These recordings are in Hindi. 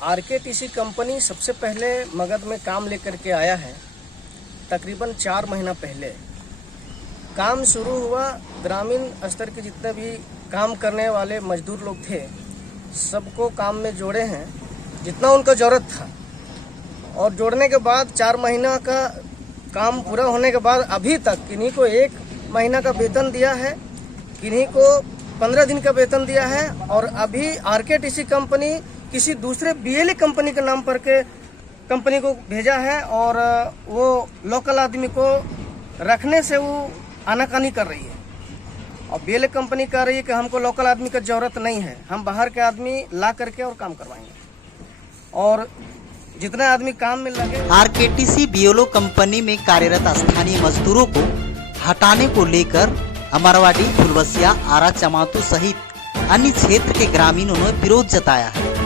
आरकेटीसी कंपनी सबसे पहले मगध में काम लेकर के आया है। तकरीबन 4 महीना पहले काम शुरू हुआ। ग्रामीण स्तर के जितने भी काम करने वाले मजदूर लोग थे सबको काम में जोड़े हैं जितना उनका ज़रूरत था। और जोड़ने के बाद 4 महीना का काम पूरा होने के बाद अभी तक किन्हीं को 1 महीना का वेतन दिया है, किन्हीं को 15 दिन का वेतन दिया है। और अभी आरकेटीसी कंपनी किसी दूसरे बीएलए कंपनी के नाम पर के कंपनी को भेजा है और वो लोकल आदमी को रखने से वो आनाकानी कर रही है। और बीएलए कंपनी कह रही है कि हमको लोकल आदमी का जरूरत नहीं है, हम बाहर के आदमी ला करके और काम करवाएंगे। और जितने आदमी काम में लगे। आरकेटीसी बीएलओ कंपनी में कार्यरत स्थानीय मजदूरों को हटाने को लेकर अमरवाड़ी, फुलवसिया, आरा, चमातू सहित अन्य क्षेत्र के ग्रामीणों ने विरोध जताया है।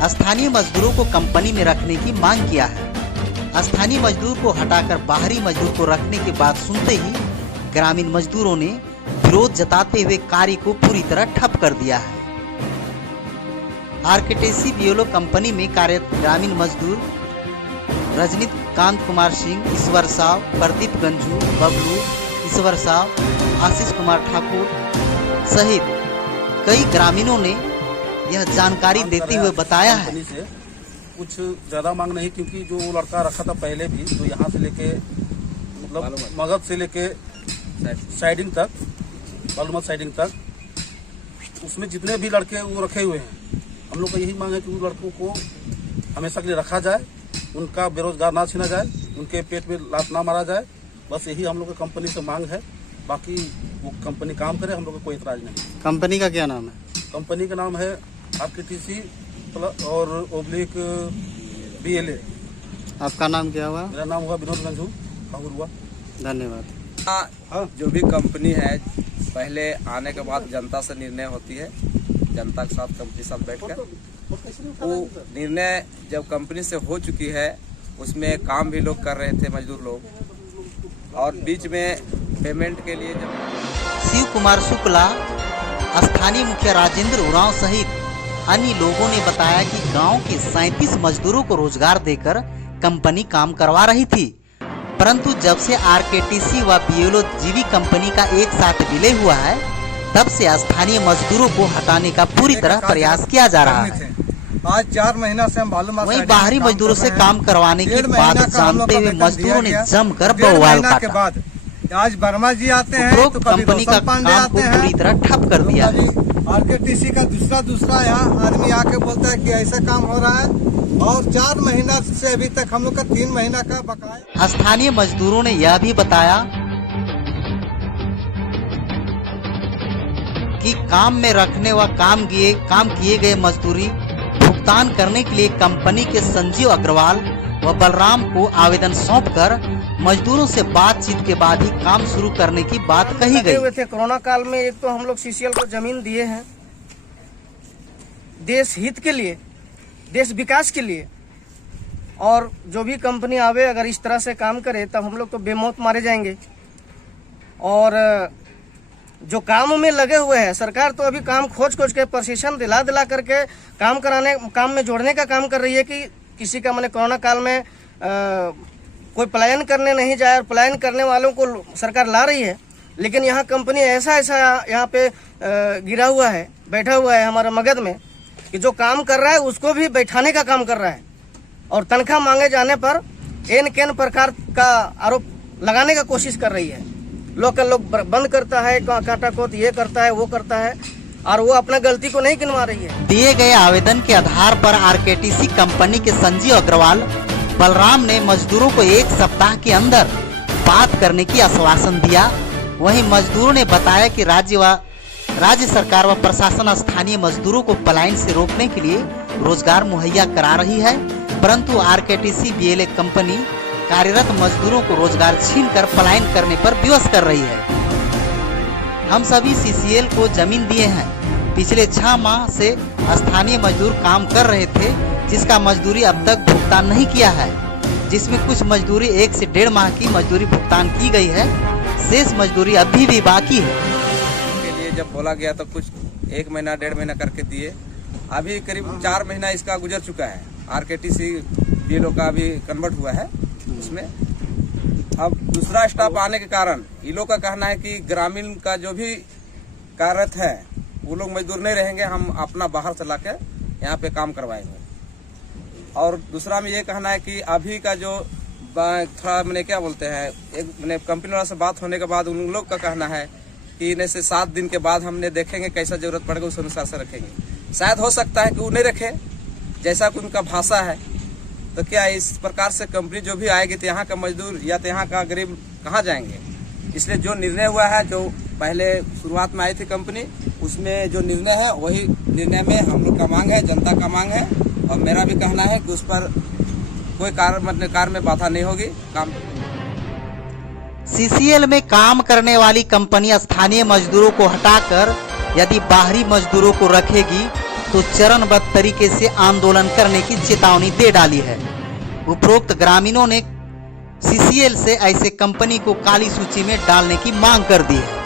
स्थानीय मजदूरों को कंपनी में रखने की मांग किया है। स्थानीय मजदूर को हटाकर बाहरी मजदूर को रखने की बात सुनते ही ग्रामीण मजदूरों ने विरोध जताते हुए कार्य को पूरी तरह ठप कर दिया है। आरकेटीसी बीएलओ कंपनी में कार्यरत ग्रामीण मजदूर रजनीकांत कुमार सिंह, ईश्वर साव, प्रदीप गंजू, बबलू, ईश्वर साव, आशीष कुमार ठाकुर सहित कई ग्रामीणों ने यह जानकारी देते हुए बताया है। कुछ ज़्यादा मांग नहीं, क्योंकि जो वो लड़का रखा था पहले भी, जो यहाँ से लेके मतलब मगध से लेके साइडिंग तक, बालूमत साइडिंग तक, उसमें जितने भी लड़के वो रखे हुए हैं, हम लोग का यही मांग है कि उन लड़कों को हमेशा के लिए रखा जाए, उनका बेरोजगार ना छीना जाए, उनके पेट में लात ना मारा जाए। बस यही हम लोग की कंपनी से मांग है। बाकी वो कंपनी काम करे, हम लोग का कोई इतराज नहीं। कंपनी का क्या नाम है? कंपनी का नाम है आरकेटीसी और ओब्लिक बीएलए। आपका नाम क्या हुआ? मेरा नाम हुआ विनोद गंजू हुआ। धन्यवाद। जो भी कंपनी है पहले आने के बाद जनता से निर्णय होती है, जनता के साथ कंपनी साथ बैठकर वो निर्णय जब कंपनी से हो चुकी है, उसमें काम भी लोग कर रहे थे मजदूर लोग, और बीच में पेमेंट के लिए जब शिव कुमार शुक्ला, स्थानीय मुखिया राजेंद्र उरांव सहित अन्य लोगों ने बताया कि गांव के 37 मजदूरों को रोजगार देकर कंपनी काम करवा रही थी, परंतु जब से आरकेटीसी व बीएलओ जीवी कंपनी का एक साथ विलय हुआ है, तब से स्थानीय मजदूरों को हटाने का पूरी तरह प्रयास किया जा रहा है। आज 4 महीना से हम वहीं बाहरी मजदूरों से काम करवाने की बात जानते हुए मजदूरों ने जमकर बवाल काटा। आज वर्मा जी आते हैं तो कंपनी का काम को पूरी तरह ठप कर दिया है। आरकेटीसी का दूसरा यहाँ आदमी आके बोलता है कि ऐसा काम हो रहा है, और 4 महीना से अभी तक हम लोग का 3 महीना का बकाया। स्थानीय मजदूरों ने यह भी बताया कि काम में रखने व काम किए गए मजदूरी भुगतान करने के लिए कंपनी के संजीव अग्रवाल व बलराम को आवेदन सौंपकर मजदूरों से बातचीत के बाद ही काम शुरू करने की बात कही गई। हुए थे कोरोना काल में, एक तो हम लोग सीसीएल को जमीन दिए हैं देश हित के लिए, देश विकास के लिए, और जो भी कंपनी आवे अगर इस तरह से काम करे तब हम लोग तो बेमौत मारे जाएंगे। और जो काम में लगे हुए हैं, सरकार तो अभी काम खोज के प्रशिक्षण दिला करके काम में जोड़ने का काम कर रही है कि किसी का मैंने कोरोना काल में कोई पलायन करने नहीं जाए, और पलायन करने वालों को सरकार ला रही है। लेकिन यहाँ कंपनी ऐसा यहाँ पे गिरा हुआ है, बैठा हुआ है हमारे मगध में, कि जो काम कर रहा है उसको भी बैठाने का काम कर रहा है, और तनख्वाह मांगे जाने पर एन केन प्रकार का आरोप लगाने का कोशिश कर रही है। लोकल लोग बंद करता है, काटा कोत ये करता है, वो करता है, और वो अपना गलती को नहीं गिनवा रही है। दिए गए आवेदन के आधार पर आरकेटीसी कंपनी के संजीव अग्रवाल, बलराम ने मजदूरों को 1 सप्ताह के अंदर बात करने की आश्वासन दिया। वहीं मजदूरों ने बताया कि राज्य सरकार व प्रशासन स्थानीय मजदूरों को पलायन से रोकने के लिए रोजगार मुहैया करा रही है, परंतु आरकेटीसी बीएलए कंपनी कार्यरत मजदूरों को रोजगार छीनकर पलायन करने पर विवश कर रही है। हम सभी सीसीएल को जमीन दिए हैं। पिछले 6 माह से स्थानीय मजदूर काम कर रहे थे, जिसका मजदूरी अब तक भुगतान नहीं किया है, जिसमें कुछ मजदूरी 1 से 1.5 माह की मजदूरी भुगतान की गई है, शेष मजदूरी अभी भी बाकी है। के लिए जब बोला गया तो कुछ 1 महीना 1.5 महीना करके दिए, अभी करीब 4 महीना इसका गुजर चुका है। आरकेटीसी बीएलओ का अभी कन्वर्ट हुआ है उसमें। अब दूसरा स्टाफ आने के कारण इन लोग का कहना है कि ग्रामीण का जो भी कार्यरत है वो लोग मजदूर नहीं रहेंगे, हम अपना बाहर से लाके यहाँ पे काम करवाएंगे। और दूसरा में ये कहना है कि अभी का जो थोड़ा मैंने क्या बोलते हैं, एक मैंने कंपनी वाला से बात होने के बाद उन लोग का कहना है कि इन्हें से 7 दिन के बाद हमने देखेंगे कैसा जरूरत पड़ेगा उस अनुसार से रखेंगे। शायद हो सकता है कि वो नहीं रखे, जैसा कि उनका भाषा है। तो क्या इस प्रकार से कंपनी जो भी आएगी तो यहाँ का मजदूर या तो यहाँ का गरीब कहाँ जाएंगे? इसलिए जो निर्णय हुआ है, जो पहले शुरुआत में आई थी कंपनी, उसमें जो निर्णय है वही निर्णय में हम लोग का मांग है, जनता का मांग है। और मेरा भी कहना है कि उस पर कोई कार्य में बाधा नहीं होगी। काम सीसीएल में काम करने वाली कंपनी स्थानीय मजदूरों को हटाकर यदि बाहरी मजदूरों को रखेगी तो चरणबद्ध तरीके से आंदोलन करने की चेतावनी दे डाली है। उपरोक्त ग्रामीणों ने सीसीएल से ऐसे कंपनी को काली सूची में डालने की मांग कर दी है।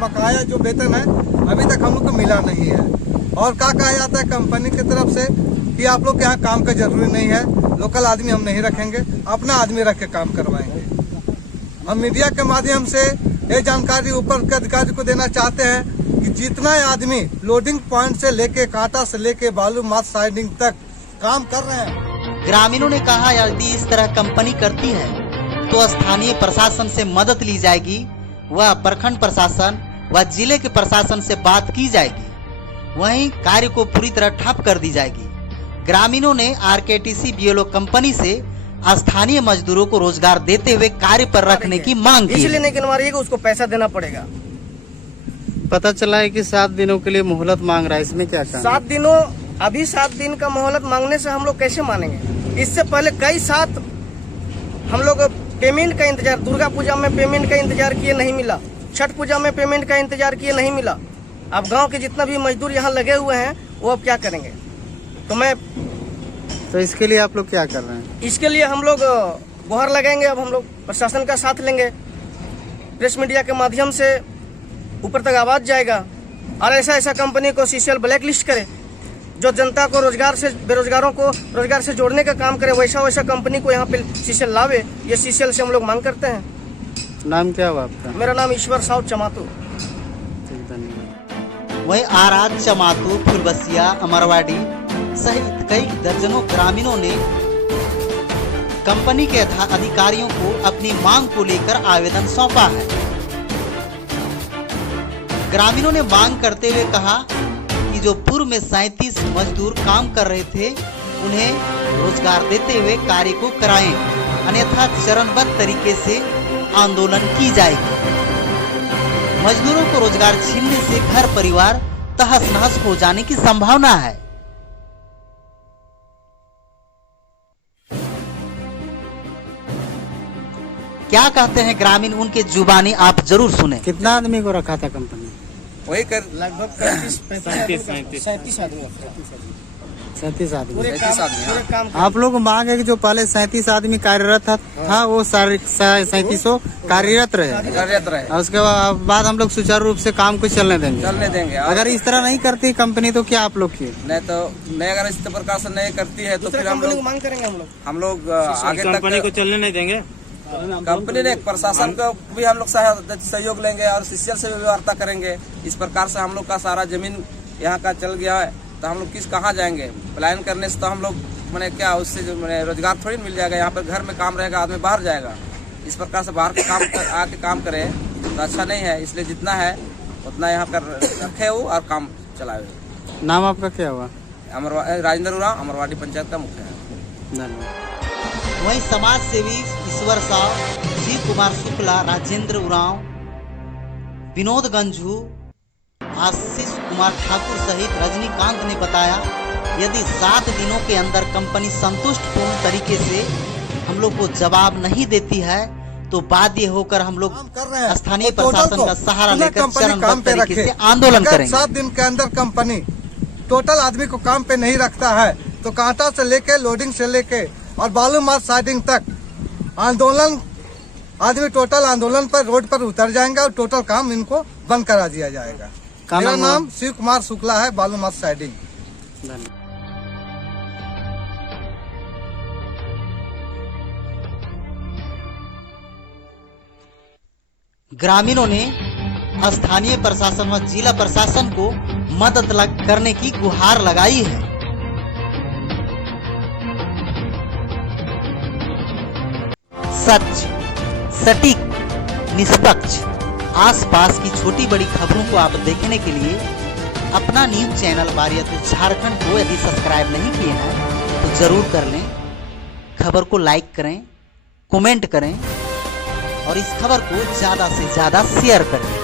बकाया जो वेतन है अभी तक हम लोग को मिला नहीं है। और क्या कहा जाता है कंपनी की तरफ से कि आप लोग के यहाँ काम का जरूरी नहीं है, लोकल आदमी हम नहीं रखेंगे, अपना आदमी रख के काम करवाएंगे। हम मीडिया के माध्यम से ये जानकारी ऊपर के अधिकारी को देना चाहते हैं कि जितना आदमी लोडिंग पॉइंट से लेके कांटा से लेके बालू माथ साइडिंग तक काम कर रहे हैं। ग्रामीणों ने कहा यदि इस तरह कंपनी करती है तो स्थानीय प्रशासन से मदद ली जाएगी, वह प्रखंड प्रशासन व जिले के प्रशासन से बात की जाएगी, वहीं कार्य को पूरी तरह ठप कर दी जाएगी। ग्रामीणों ने आरकेटीसी बीएलओ कंपनी से स्थानीय मजदूरों को रोजगार देते हुए कार्य पर रखने की मांग की। इसलिए नहीं गिनवाइएगा, उसको पैसा देना पड़ेगा। पता चला है कि 7 दिनों के लिए मोहलत मांग रहा है, इसमें क्या कहना? 7 दिनों, अभी 7 दिन का मोहलत मांगने से हम लोग कैसे मानेंगे? इससे पहले कई साथ हम लोग पेमेंट का इंतजार, दुर्गा पूजा में पेमेंट का इंतजार किए नहीं मिला, छठ पूजा में पेमेंट का इंतजार किए नहीं मिला। अब गांव के जितना भी मजदूर यहाँ लगे हुए हैं वो अब क्या करेंगे? तो इसके लिए आप लोग क्या कर रहे हैं? इसके लिए हम लोग गुहार लगाएंगे। अब हम लोग प्रशासन का साथ लेंगे, प्रेस मीडिया के माध्यम से ऊपर तक आवाज जाएगा और ऐसा कंपनी को सीसीएल ब्लैक लिस्ट करे, जो जनता को रोजगार से, बेरोजगारों को रोजगार से जोड़ने का काम करे। वैसा कंपनी को यहाँ पे सीसीएल लावे, ये सीसीएल से हम लोग मांग करते हैं। नाम क्या हुआ आपका? मेरा नाम ईश्वर साहु चमातू। ठीक, धन्यवाद। वहीं आराज, चमातू, फुलबसिया, अमरवाड़ी सहित कई दर्जनों ग्रामीणों ने कंपनी के अधिकारियों को अपनी मांग को लेकर आवेदन सौंपा है। ग्रामीणों ने मांग करते हुए कहा कि जो पूर्व में 37 मजदूर काम कर रहे थे उन्हें रोजगार देते हुए कार्य को कराएं, अन्यथा चरणबद्ध तरीके से आंदोलन की जाएगी। मजदूरों को रोजगार छीनने से घर परिवार तहस नहस हो जाने की संभावना है। क्या कहते हैं ग्रामीण, उनके जुबानी आप जरूर सुने। कितना आदमी को रखा था कंपनी? वही कर लगभग 37 आदमी। 37 आदमी। पूरे 37 आदमी, हाँ। काम आप लोग मांग है कि जो पहले 37 आदमी कार्यरत था वो 37 कार्यरत रहे, कार्यरत रहे, और उसके बाद हम लोग सुचारू रूप से काम को चलने देंगे। और अगर इस तरह नहीं करती कंपनी तो क्या आप लोग की? नहीं अगर इस प्रकार से नहीं करती है तो फिर कंपनी को मांग करेंगे हम लोग आगे कंपनी को चलने नहीं देंगे। कंपनी ने प्रशासन को भी हम लोग सहयोग लेंगे और सीसीएल से भी वार्ता करेंगे। इस प्रकार से हम लोग का सारा जमीन यहाँ का चल गया है तो हम लोग कहाँ जाएंगे? पलायन करने से तो हम लोग मैंने क्या उससे जो मैंने रोजगार थोड़ी मिल जाएगा। यहाँ पर घर में काम रहेगा, आदमी बाहर जाएगा। इस प्रकार से बाहर के आके काम करे तो अच्छा नहीं है। इसलिए जितना है उतना यहाँ पर रखे हो और काम चलाए। नाम आपका क्या हुआ? राजेंद्र उरांव, अमरवाड़ी पंचायत का मुखिया है। धन्यवाद। वहीं समाज सेवी ईश्वर साव, जी कुमार शुक्ला, राजेंद्र उरांव, विनोद गंझू, आशीष कुमार ठाकुर सहित रजनीकांत ने बताया यदि 7 दिनों के अंदर कंपनी संतुष्टपूर्ण तरीके से हम लोग को जवाब नहीं देती है तो बाध्य होकर हम लोग स्थानीय प्रशासन का सहारा लेकर चरणबद्ध तरीके से आंदोलन करेंगे। 7 दिन के अंदर कंपनी टोटल आदमी को काम पे नहीं रखता है तो कांटा से लेके लोडिंग से लेके और बालू माथ साइडिंग तक आंदोलन, आदमी टोटल आंदोलन पर रोड पर उतर जाएंगे और टोटल काम इनको बंद करा दिया जाएगा। का मेरा नाम नाम शिव कुमार शुक्ला है, बालू मत साइडिंग। धन्यवाद। ग्रामीणों ने स्थानीय प्रशासन व जिला प्रशासन को मदद करने की गुहार लगाई है। सच, सटीक, निष्पक्ष आसपास की छोटी बड़ी खबरों को आप देखने के लिए अपना न्यूज चैनल वारियत झारखंड को यदि सब्सक्राइब नहीं किए हैं तो जरूर कर लें। खबर को लाइक करें, कमेंट करें और इस खबर को ज़्यादा से ज़्यादा शेयर करें।